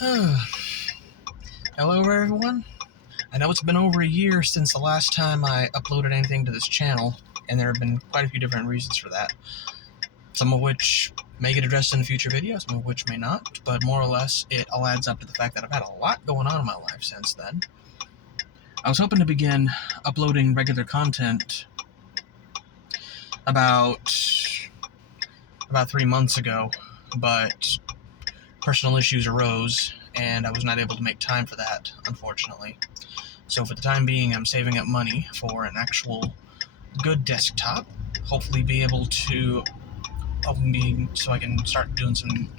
Hello everyone. I know it's been over a year since the last time I uploaded anything to this channel, and there have been quite a few different reasons for that. Some of which may get addressed in a future video, some of which may not, but more or less it all adds up to the fact that I've had a lot going on in my life since then. I was hoping to begin uploading regular content about 3 months ago, but personal issues arose, and I was not able to make time for that, unfortunately. So for the time being, I'm saving up money for an actual good desktop. Hopefully be able to so I can start doing some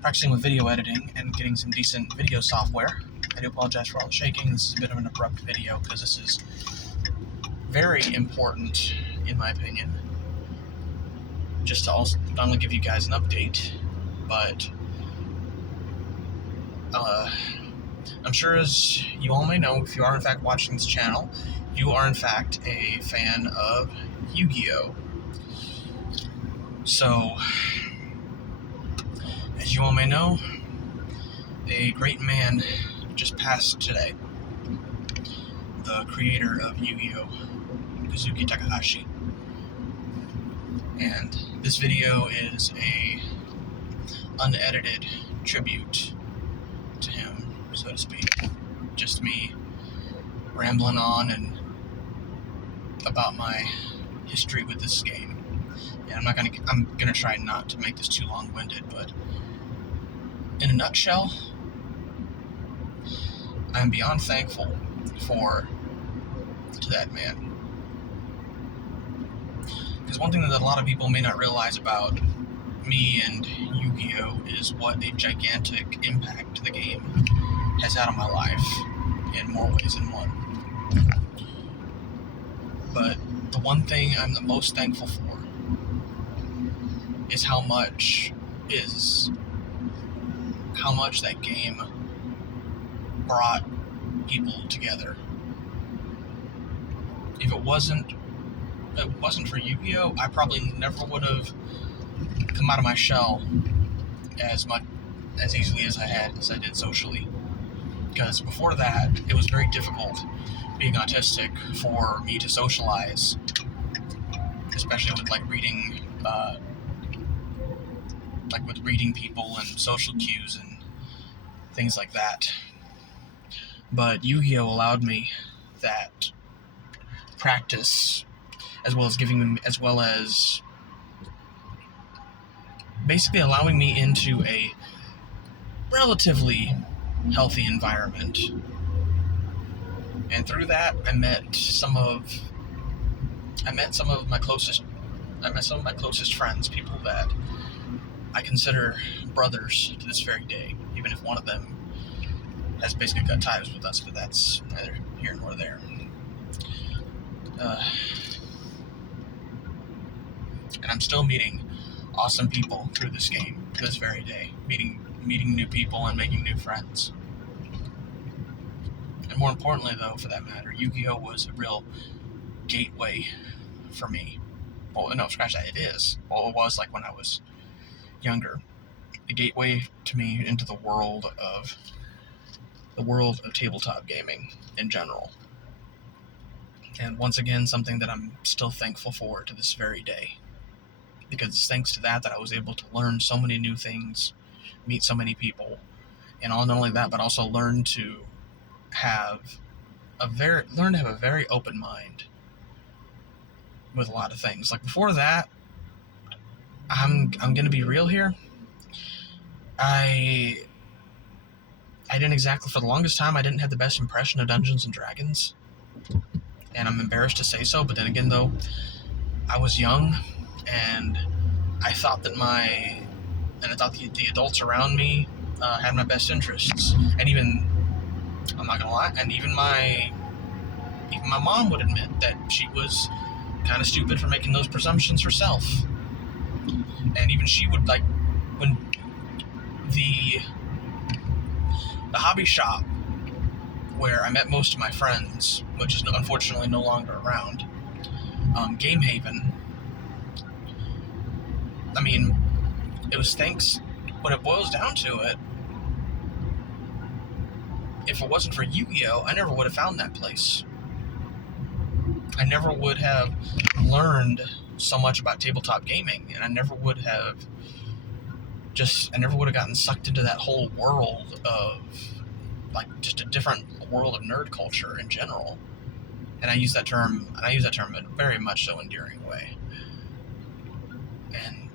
practicing with video editing and getting some decent video software. I do apologize for all the shaking. This is a bit of an abrupt video because this is very important, in my opinion. Just to also not only give you guys an update, but I'm sure, as you all may know, if you are in fact watching this channel, you are in fact a fan of Yu-Gi-Oh! So, as you all may know, a great man just passed today. The creator of Yu-Gi-Oh! Kazuki Takahashi. And this video is a unedited tribute to him, so to speak. Just me rambling on and about my history with this game. And I'm gonna try not to make this too long-winded, but in a nutshell, I'm beyond thankful to that man. Because one thing that a lot of people may not realize about me and Yu-Gi-Oh! Is what a gigantic impact the game has had on my life in more ways than one. But the one thing I'm the most thankful for is how much that game brought people together. If it wasn't for Yu-Gi-Oh!, I probably never would have come out of my shell as easily as I did socially. Because before that, it was very difficult being autistic for me to socialize, especially with reading people and social cues and things like that. But Yu-Gi-Oh! Allowed me that practice, as well as basically allowing me into a relatively healthy environment. And through that, I met some of my closest friends, people that I consider brothers to this very day, even if one of them has basically cut ties with us, but that's neither here nor there. And I'm still meeting awesome people through this game to this very day, meeting new people and making new friends. And more importantly, though, for that matter, Yu-Gi-Oh! Was a real gateway for me. Well, no, scratch that, it is. Well, it was like when I was younger. A gateway to me into the world of tabletop gaming in general. And once again, something that I'm still thankful for to this very day. Because it's thanks to that I was able to learn so many new things, meet so many people, and not only that, but also learn to have a very open mind with a lot of things. Like before that, I'm gonna be real here. I didn't exactly, for the longest time, I didn't have the best impression of Dungeons and Dragons, and I'm embarrassed to say so. But then again, though, I was young, and I thought the adults around me had my best interests, and even, I'm not gonna lie, and even my mom would admit that she was kind of stupid for making those presumptions herself. And even she would, like, when the hobby shop where I met most of my friends, which is unfortunately no longer around, Game Haven, I mean, it was when it boils down to it, if it wasn't for Yu-Gi-Oh, I never would have found that place. I never would have learned so much about tabletop gaming, and I never would have gotten sucked into that whole world of, like, just a different world of nerd culture in general. And I use that term in a very much so endearing way. And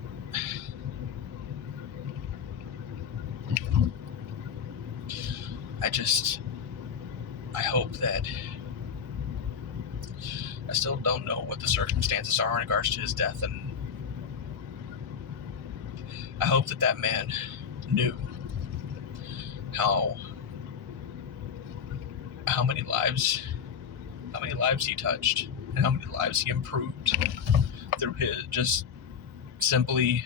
I hope that, I still don't know what the circumstances are in regards to his death, and I hope that man knew how many lives he touched, and how many lives he improved through simply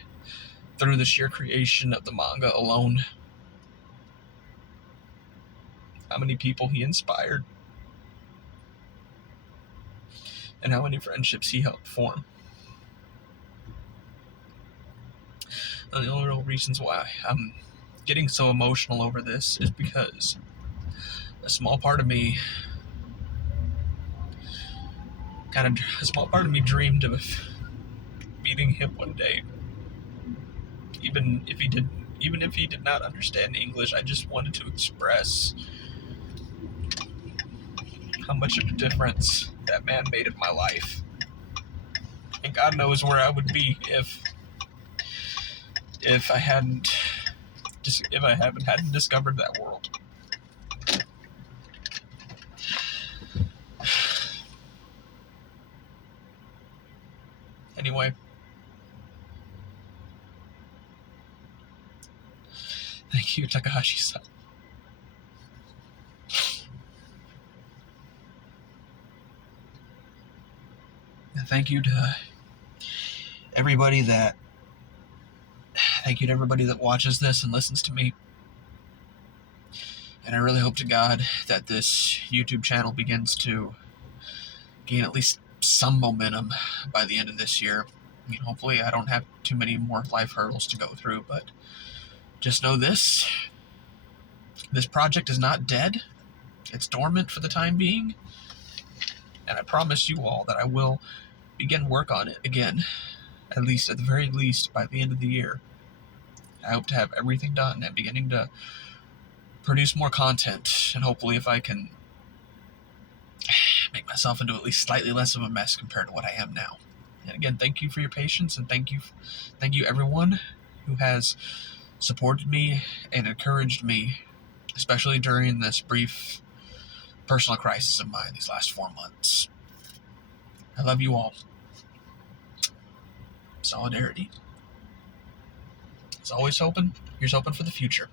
through the sheer creation of the manga alone. How many people he inspired, and how many friendships he helped form. And the only real reasons why I'm getting so emotional over this is because a small part of me dreamed of meeting him one day. Even if he did not understand English, I just wanted to express how much of a difference that man made in my life. And God knows where I would be if I hadn't discovered that world. Anyway, thank you, Takahashi-san. Thank you to everybody that watches this and listens to me. And I really hope to God that this YouTube channel begins to gain at least some momentum by the end of this year. I mean, hopefully I don't have too many more life hurdles to go through, but just know this project is not dead. It's dormant for the time being. And I promise you all that I will begin work on it again, at the very least, by the end of the year. I hope to have everything done and beginning to produce more content, and hopefully if I can make myself into at least slightly less of a mess compared to what I am now. And again, thank you for your patience, and thank you everyone who has supported me and encouraged me, especially during this brief personal crisis of mine these last 4 months. I love you all. Solidarity. It's always open. Here's hoping for the future.